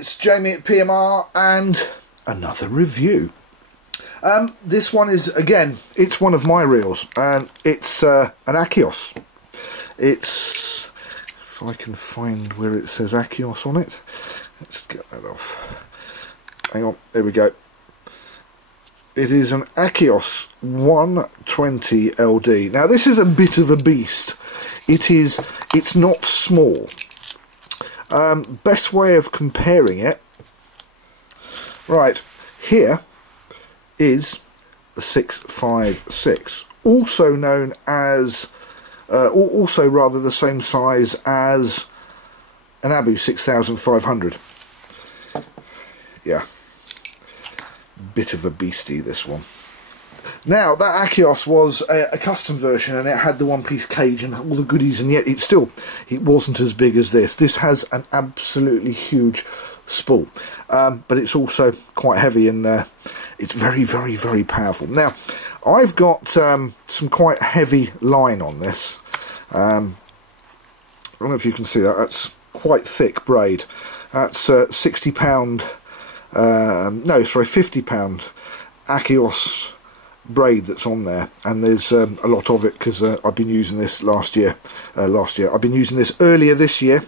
it's Jamie at PMR and another review. This one is, again, it's one of my reels, and it's an Akios. It's, if I can find where it says Akios on it, let's get that off. Hang on, there we go. It is an Akios 120LD. Now this is a bit of a beast. It's not small. Best way of comparing it, right, here is the 656, also known as, also rather the same size as an Abu 6500. Yeah, bit of a beastie, this one. Now, that Akios was a custom version, and it had the one-piece cage and all the goodies, and yet it wasn't as big as this. This has an absolutely huge spool, but it's also quite heavy, and it's very, very, very powerful. Now, I've got some quite heavy line on this. I don't know if you can see that. That's quite thick braid. That's 60-pound, no, sorry, 50-pound Akios braid that's on there, and there's a lot of it because I've been using this last year. I've been using this earlier this year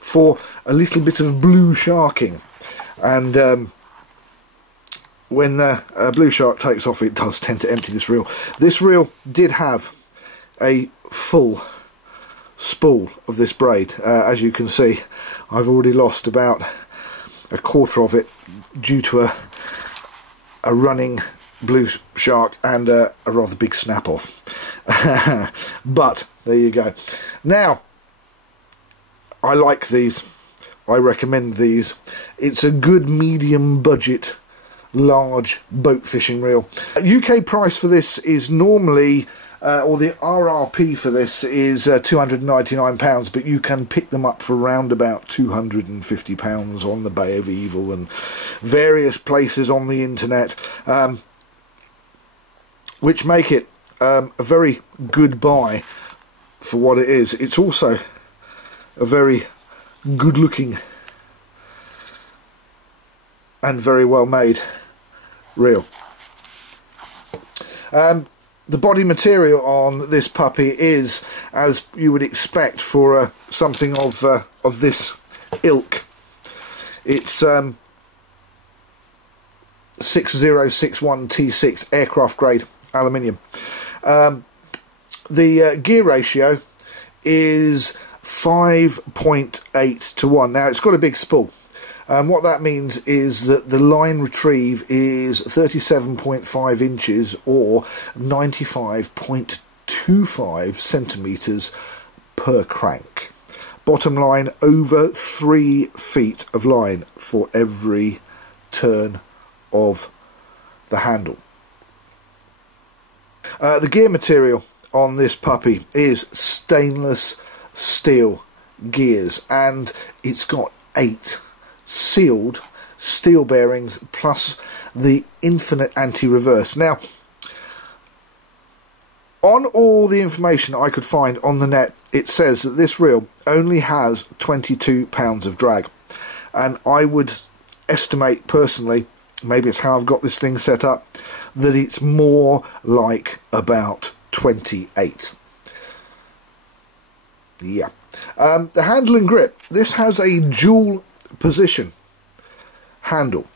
for a little bit of blue sharking, and when the blue shark takes off, it does tend to empty this reel. This reel did have a full spool of this braid. As you can see, I've already lost about a quarter of it due to a running blue shark and a rather big snap off. But there you go. Now, I like these. I recommend these. It's a good medium budget large boat fishing reel. UK price for this is normally or the RRP for this is £299, but you can pick them up for around about £250 on the Bay of Evil and various places on the internet, which make it a very good buy for what it is. It's also a very good looking and very well made reel. The body material on this puppy is, as you would expect for something of this ilk. It's 6061 T6 aircraft grade aluminium. The gear ratio is 5.8 to 1. Now, it's got a big spool. What that means is that the line retrieve is 37.5 inches or 95.25 centimetres per crank. Bottom line, over 3 feet of line for every turn of the handle. The gear material on this puppy is stainless steel gears, and it's got 8 sealed steel bearings plus the infinite anti-reverse. Now, on all the information I could find on the net, it says that this reel only has 22 pounds of drag, and I would estimate personally, maybe it's how I've got this thing set up, that it's more like about 28. Yeah. The handle and grip, this has a dual position handle.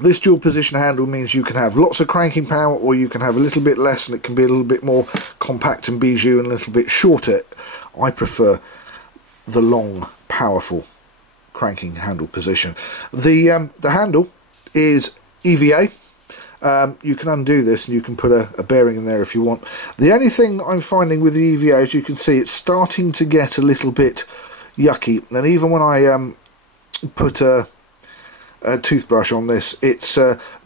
This dual position handle means you can have lots of cranking power, or you can have a little bit less and it can be a little bit more compact and bijou and a little bit shorter. I prefer the long, powerful cranking handle position. The handle is EVA. You can undo this and you can put a bearing in there if you want. The only thing I'm finding with the EVA, as you can see, it's starting to get a little bit yucky, and even when I put a toothbrush on this, it's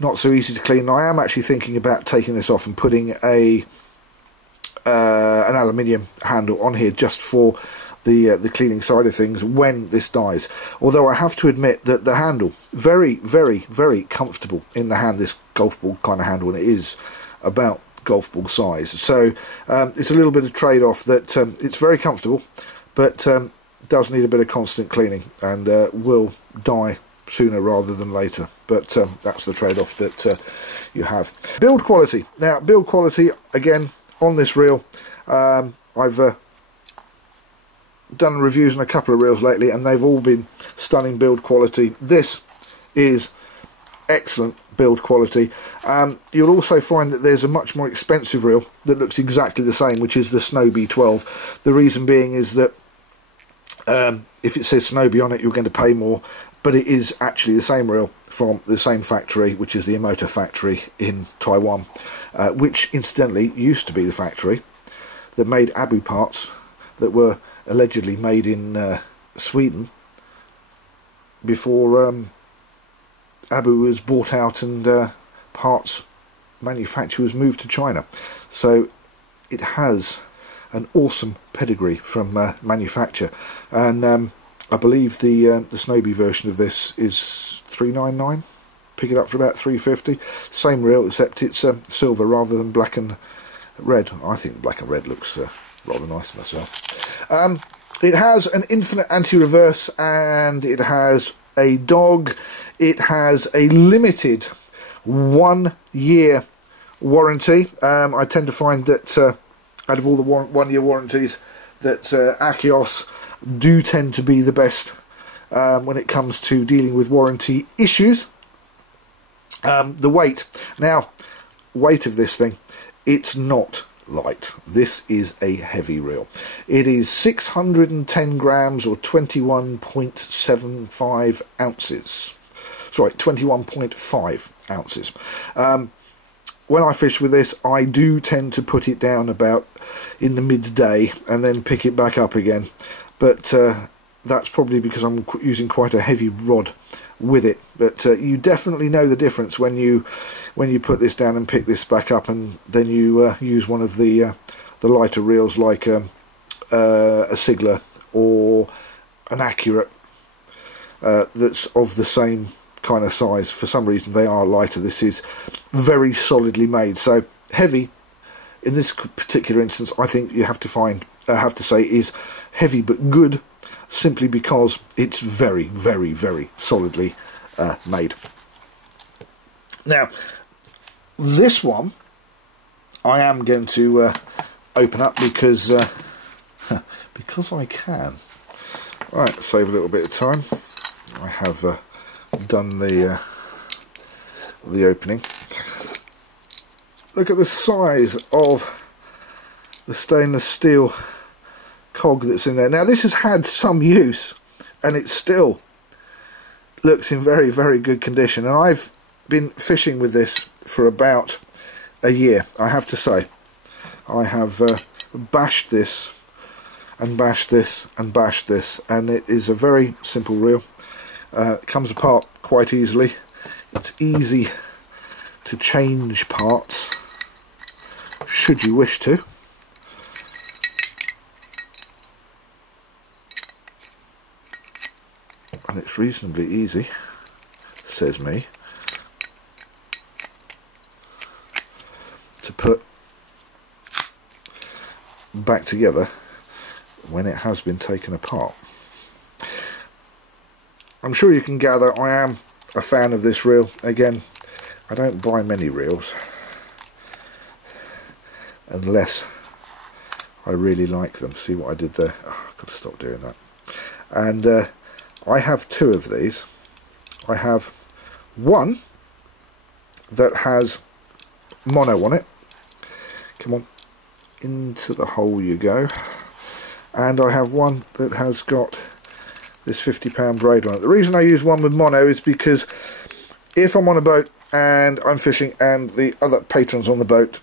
not so easy to clean. I am actually thinking about taking this off and putting an aluminium handle on here just for the cleaning side of things when this dies. Although I have to admit that the handle, very, very, very comfortable in the hand, this golf ball kind of handle, and it is about golf ball size. So it's a little bit of trade-off that it's very comfortable, but does need a bit of constant cleaning and will die sooner rather than later, but that's the trade-off that you have. Build quality. Now, build quality, again, on this reel, I've done reviews on a couple of reels lately, and they've all been stunning build quality. This is excellent build quality. You'll also find that there's a much more expensive reel that looks exactly the same, which is the Snowbee 12. The reason being is that if it says Snowbee on it, you're going to pay more, but it is actually the same reel from the same factory, which is the Emoto factory in Taiwan, which incidentally used to be the factory that made Abu parts that were allegedly made in Sweden before Abu was bought out and parts manufacture was moved to China. So it has an awesome pedigree from manufacture, and I believe the Snowbee version of this is $399. Pick it up for about $350. Same reel, except it's silver rather than black and red. I think black and red looks rather nice myself. It has an infinite anti-reverse, and it has a dog. It has a limited 1 year warranty. I tend to find that out of all the 1 year warranties, that Akios do tend to be the best when it comes to dealing with warranty issues. The weight. Now, weight of this thing, it's not light. This is a heavy reel. It is 610 grams or 21.75 ounces. Sorry, 21.5 ounces. When I fish with this, I do tend to put it down about in the midday and then pick it back up again, but that's probably because I'm using quite a heavy rod with it. But you definitely know the difference when you put this down and pick this back up, and then you use one of the lighter reels like a Sigler or an Accurate that's of the same kind of size. For some reason they are lighter. This is very solidly made, so heavy. In this particular instance, I think you have to say is heavy but good, simply because it's very, very, very solidly made. Now, this one I am going to open up because I can. Right, save a little bit of time. I have done the opening. Look at the size of the stainless steel cog that's in there. Now, this has had some use and it still looks in very, very good condition, and I've been fishing with this for about a year, I have to say. I have bashed this and bashed this and bashed this, and it is a very simple reel. It comes apart quite easily. It's easy to change parts should you wish to. And it's reasonably easy, says me, to put back together when it has been taken apart. I'm sure you can gather I am a fan of this reel. Again, I don't buy many reels unless I really like them. See what I did there? Oh, I've got to stop doing that. And I have two of these. I have one that has mono on it. Come on, into the hole you go. And I have one that has got this 50-pound braid on it. The reason I use one with mono is because if I'm on a boat and I'm fishing and the other patrons on the boat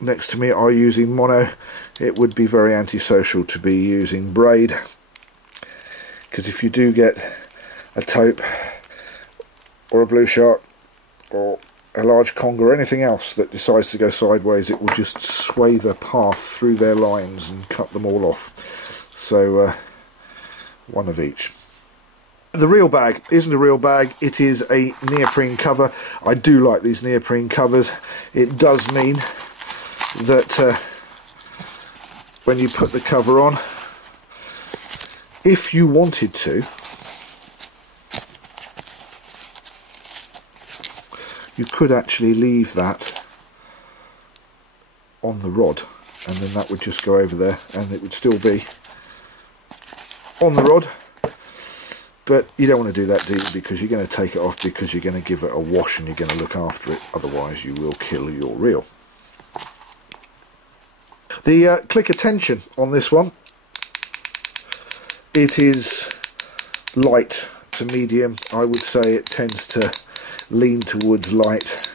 next to me are using mono, it would be very antisocial to be using braid, because if you do get a taupe or a blue shark or a large conger or anything else that decides to go sideways, it will just sway the path through their lines and cut them all off. So one of each. The reel bag isn't a reel bag, it is a neoprene cover. I do like these neoprene covers. It does mean that when you put the cover on, If you wanted to, you could actually leave that on the rod, and then that would just go over there and it would still be on the rod. But you don't want to do that, do you? Because you're going to take it off, because you're going to give it a wash and you're going to look after it, otherwise you will kill your reel. The clicker tension on this one, it is light to medium. I would say it tends to lean towards light.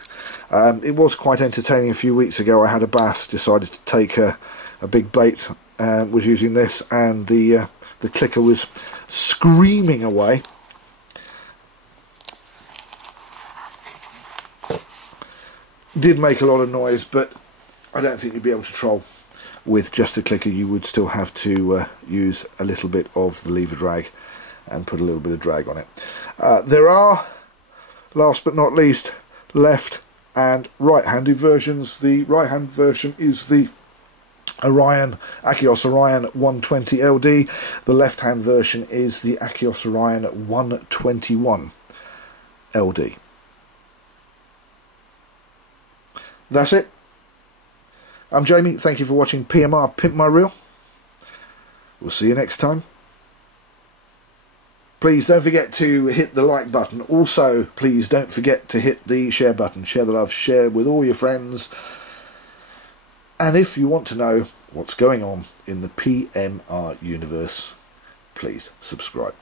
It was quite entertaining a few weeks ago. I had a bass, decided to take a big bait, was using this, and the clicker was screaming away. Did make a lot of noise, but I don't think you'd be able to troll with just a clicker. You would still have to use a little bit of the lever drag and put a little bit of drag on it. There are, last but not least, left and right-handed versions. The right-hand version is the Akios Orion 120LD. The left-hand version is the Akios Orion 121LD. That's it. I'm Jamie. Thank you for watching PMR Pimp My Reel. We'll see you next time. Please don't forget to hit the like button. Also, please don't forget to hit the share button. Share the love. Share with all your friends. And if you want to know what's going on in the PMR universe, please subscribe.